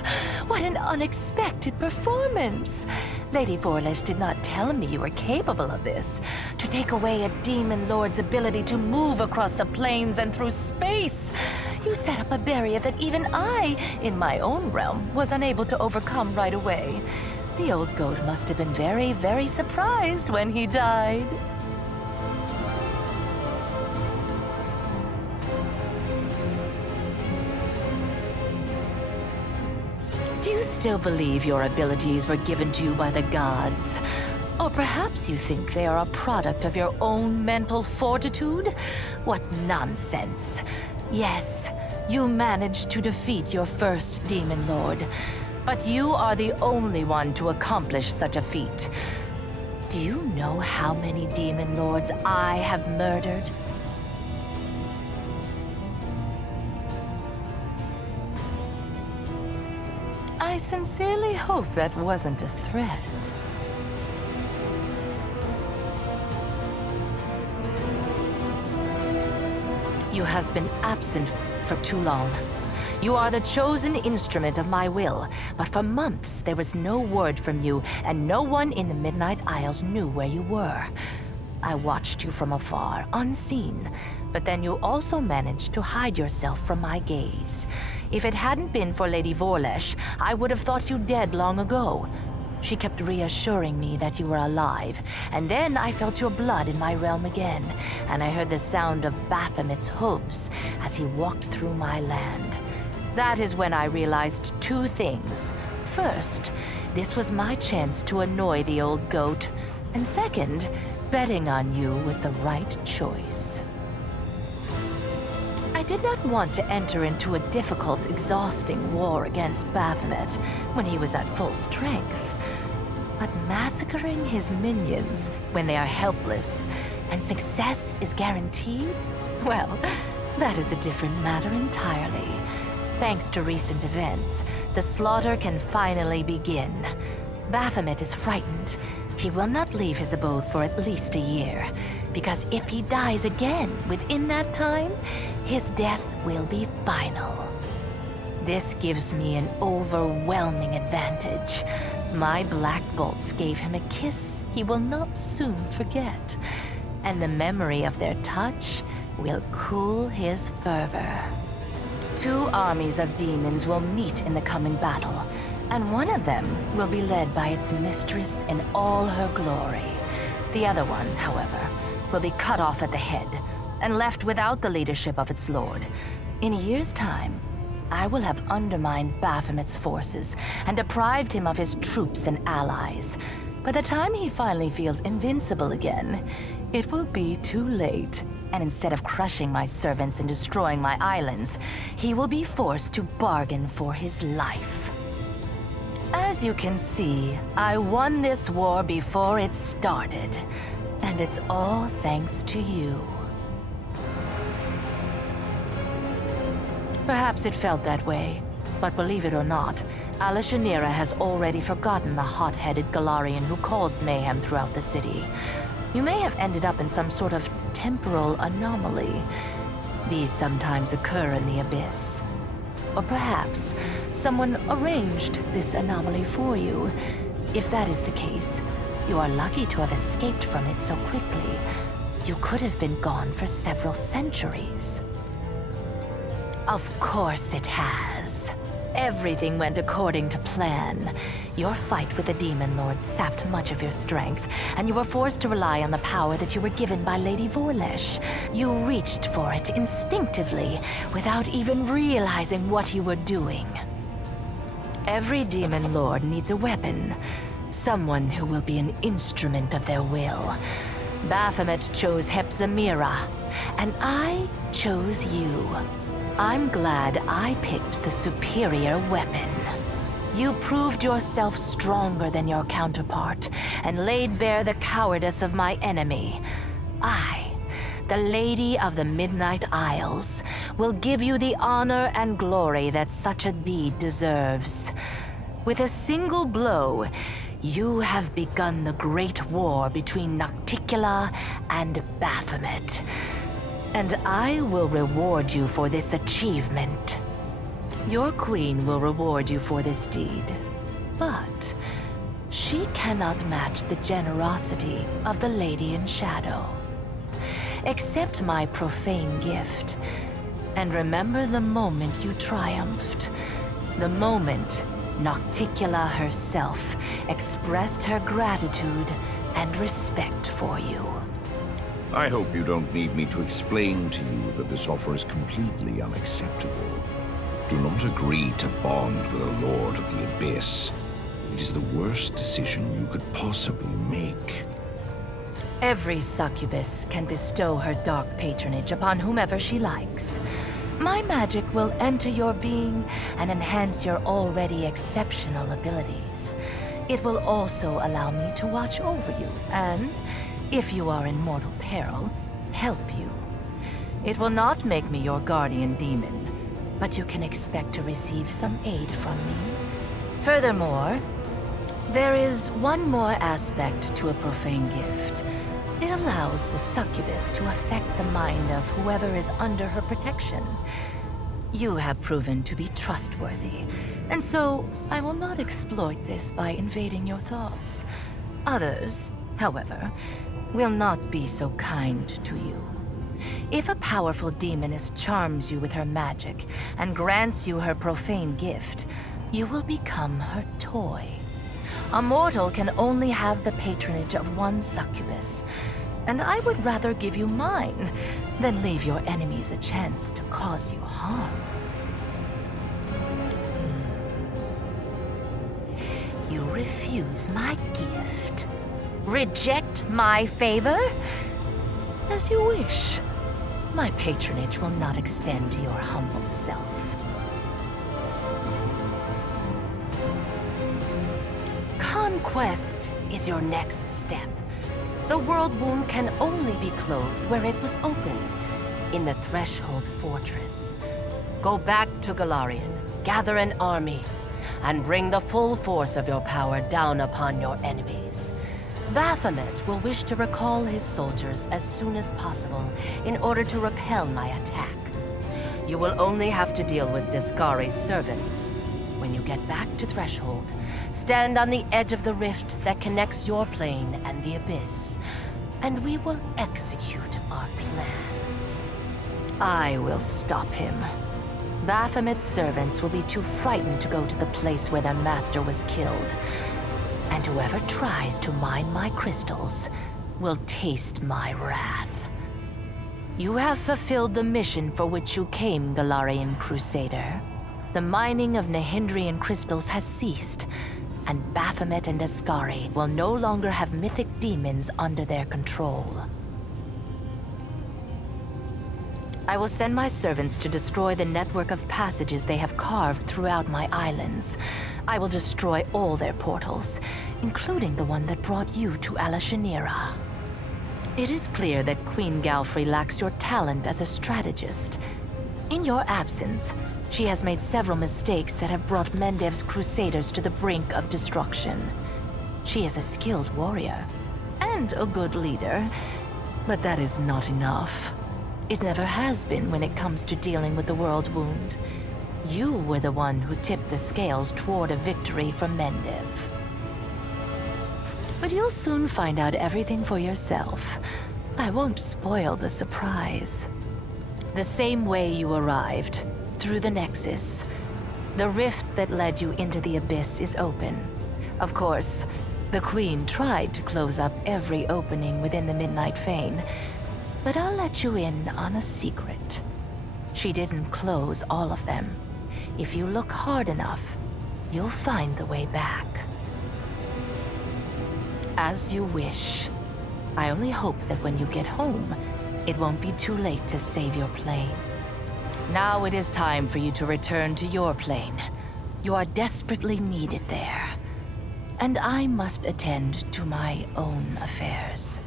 What an unexpected performance. Lady Vorlesh did not tell me you were capable of this. To take away a demon lord's ability to move across the plains and through space. You set up a barrier that even I, in my own realm, was unable to overcome right away. The old goat must have been very, very surprised when he died. still believe your abilities were given to you by the gods. Or perhaps you think they are a product of your own mental fortitude? What nonsense. Yes, you managed to defeat your first demon lord, but you are the only one to accomplish such a feat. Do you know how many demon lords I have murdered? I sincerely hope that wasn't a threat. You have been absent for too long. You are the chosen instrument of my will, but for months there was no word from you, and no one in the Midnight Isles knew where you were. I watched you from afar, unseen, but then you also managed to hide yourself from my gaze. If it hadn't been for Lady Vorlesh, I would have thought you dead long ago. She kept reassuring me that you were alive, and then I felt your blood in my realm again, and I heard the sound of Baphomet's hooves as he walked through my land. That is when I realized two things. First, this was my chance to annoy the old goat, and second, betting on you was the right choice. I did not want to enter into a difficult, exhausting war against Baphomet when he was at full strength. But massacring his minions when they are helpless and success is guaranteed? Well, that is a different matter entirely. Thanks to recent events, the slaughter can finally begin. Baphomet is frightened. He will not leave his abode for at least a year, because if he dies again within that time, his death will be final. This gives me an overwhelming advantage. My black bolts gave him a kiss he will not soon forget, and the memory of their touch will cool his fervor. 2 armies of demons will meet in the coming battle, and one of them will be led by its mistress in all her glory. The other one, however, will be cut off at the head and left without the leadership of its lord. In a year's time, I will have undermined Baphomet's forces and deprived him of his troops and allies. By the time he finally feels invincible again, it will be too late. And instead of crushing my servants and destroying my islands, he will be forced to bargain for his life. As you can see, I won this war before it started, and it's all thanks to you. Perhaps it felt that way, but believe it or not, Owlcat has already forgotten the hot-headed Galarian who caused mayhem throughout the city. You may have ended up in some sort of temporal anomaly. These sometimes occur in the Abyss. Or perhaps someone arranged this anomaly for you. If that is the case, you are lucky to have escaped from it so quickly. You could have been gone for several centuries. Of course it has. Everything went according to plan. Your fight with the Demon Lord sapped much of your strength, and you were forced to rely on the power that you were given by Lady Vorlesh. You reached for it instinctively, without even realizing what you were doing. Every Demon Lord needs a weapon, someone who will be an instrument of their will. Baphomet chose Hepzamirah, and I chose you. I'm glad I picked the superior weapon. You proved yourself stronger than your counterpart, and laid bare the cowardice of my enemy. I, the Lady of the Midnight Isles, will give you the honor and glory that such a deed deserves. With a single blow, you have begun the great war between Nocticula and Baphomet. And I will reward you for this achievement. Your queen will reward you for this deed, but she cannot match the generosity of the Lady in Shadow. Accept my profane gift, and remember the moment you triumphed. The moment Nocticula herself expressed her gratitude and respect for you. I hope you don't need me to explain to you that this offer is completely unacceptable. Do not agree to bond with a Lord of the Abyss. It is the worst decision you could possibly make. Every succubus can bestow her dark patronage upon whomever she likes. My magic will enter your being and enhance your already exceptional abilities. It will also allow me to watch over you and, if you are in mortal peril, help you. It will not make me your guardian demon, but you can expect to receive some aid from me. Furthermore, there is one more aspect to a profane gift. It allows the succubus to affect the mind of whoever is under her protection. You have proven to be trustworthy, and so I will not exploit this by invading your thoughts. Others, however, will not be so kind to you. If a powerful demoness charms you with her magic and grants you her profane gift, you will become her toy. A mortal can only have the patronage of one succubus, and I would rather give you mine than leave your enemies a chance to cause you harm. You refuse my gift? Reject my favor? As you wish. My patronage will not extend to your humble self. Conquest is your next step. The world wound can only be closed where it was opened, in the Threshold Fortress. Go back to Galarian, gather an army, and bring the full force of your power down upon your enemies. Baphonet will wish to recall his soldiers as soon as possible in order to repel my attack. You will only have to deal with Discari's servants. When you get back to Threshold, stand on the edge of the rift that connects your plane and the Abyss, and we will execute our plan. I will stop him. Baphomet's servants will be too frightened to go to the place where their master was killed. And whoever tries to mine my crystals will taste my wrath. You have fulfilled the mission for which you came, Galarian Crusader. The mining of Nahindrian crystals has ceased, and Baphomet and Discari will no longer have mythic demons under their control. I will send my servants to destroy the network of passages they have carved throughout my islands. I will destroy all their portals, including the one that brought you to Alashanira. It is clear that Queen Galfrey lacks your talent as a strategist. In your absence, she has made several mistakes that have brought Mendev's crusaders to the brink of destruction. She is a skilled warrior, and a good leader, but that is not enough. It never has been when it comes to dealing with the world wound. You were the one who tipped the scales toward a victory for Mendev. But you'll soon find out everything for yourself. I won't spoil the surprise. The same way you arrived, through the Nexus. The rift that led you into the Abyss is open. Of course, the Queen tried to close up every opening within the Midnight Fane, but I'll let you in on a secret. She didn't close all of them. If you look hard enough, you'll find the way back. As you wish. I only hope that when you get home, it won't be too late to save your plane. Now it is time for you to return to your plane. You are desperately needed there. And I must attend to my own affairs.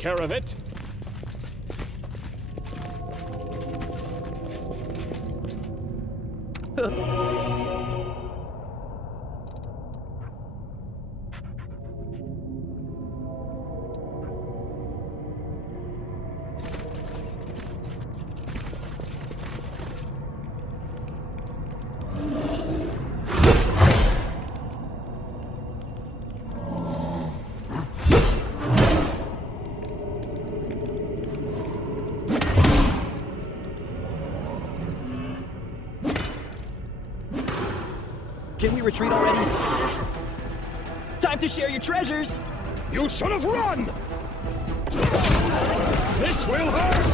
care of it. Can we retreat already? Time to share your treasures! You should have run! This will hurt!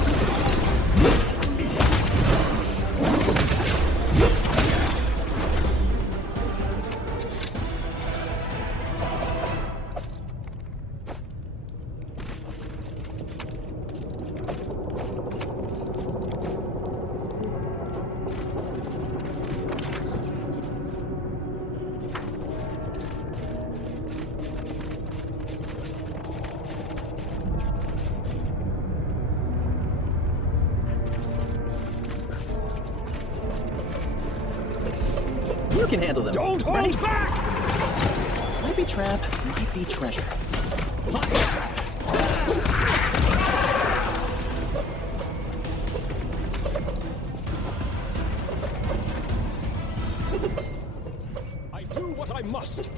You can handle them. Don't hold back! Might be trap, might be treasure. I do what I must.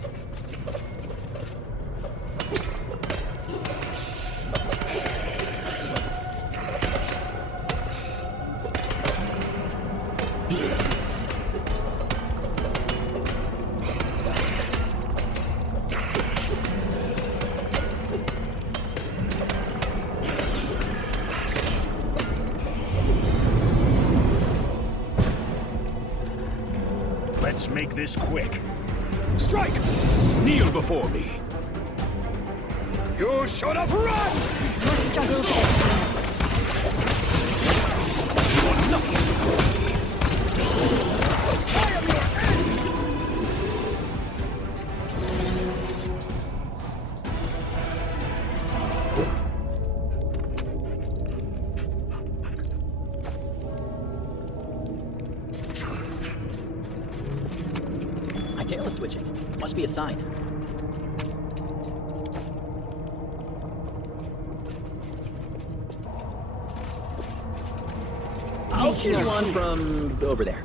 Let's make this quick. Strike! Kneel before me. You should have run! Your struggles end. You are nothing before me. I am your end! My tail is twitching. Must be a sign. I'll choose one from over there.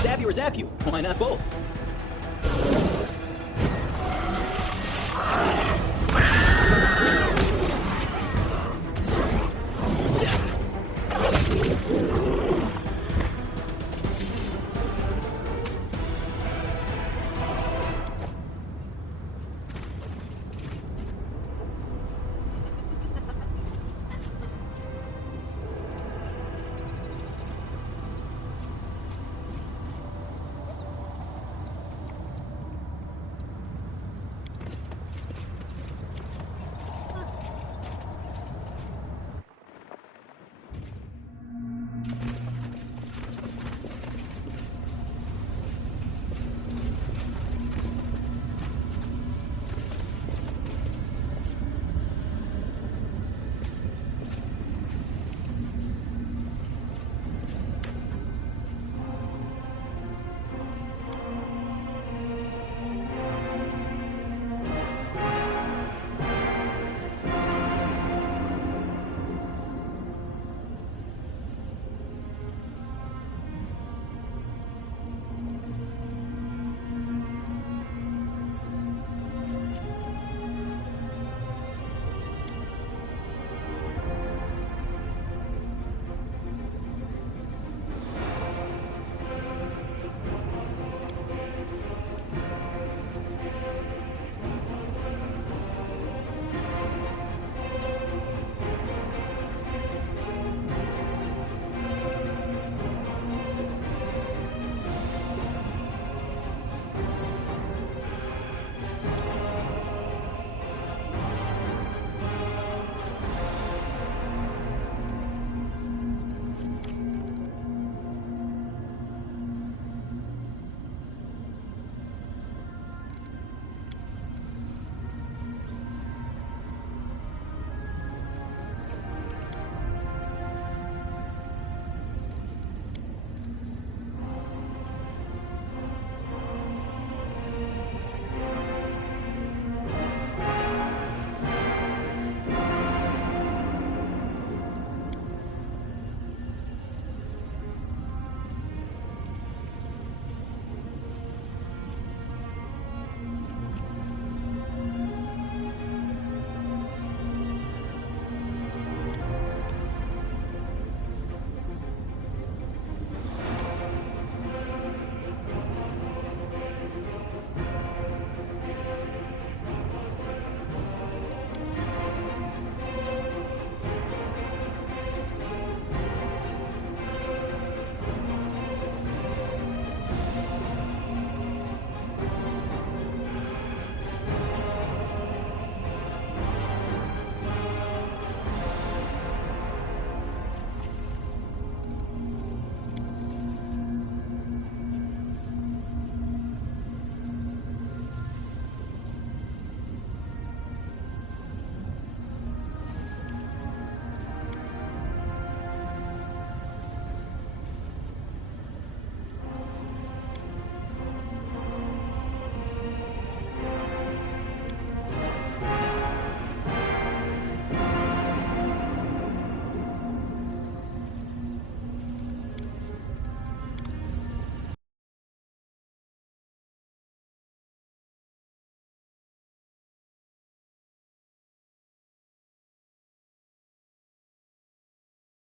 Stab you or zap you? Why not both?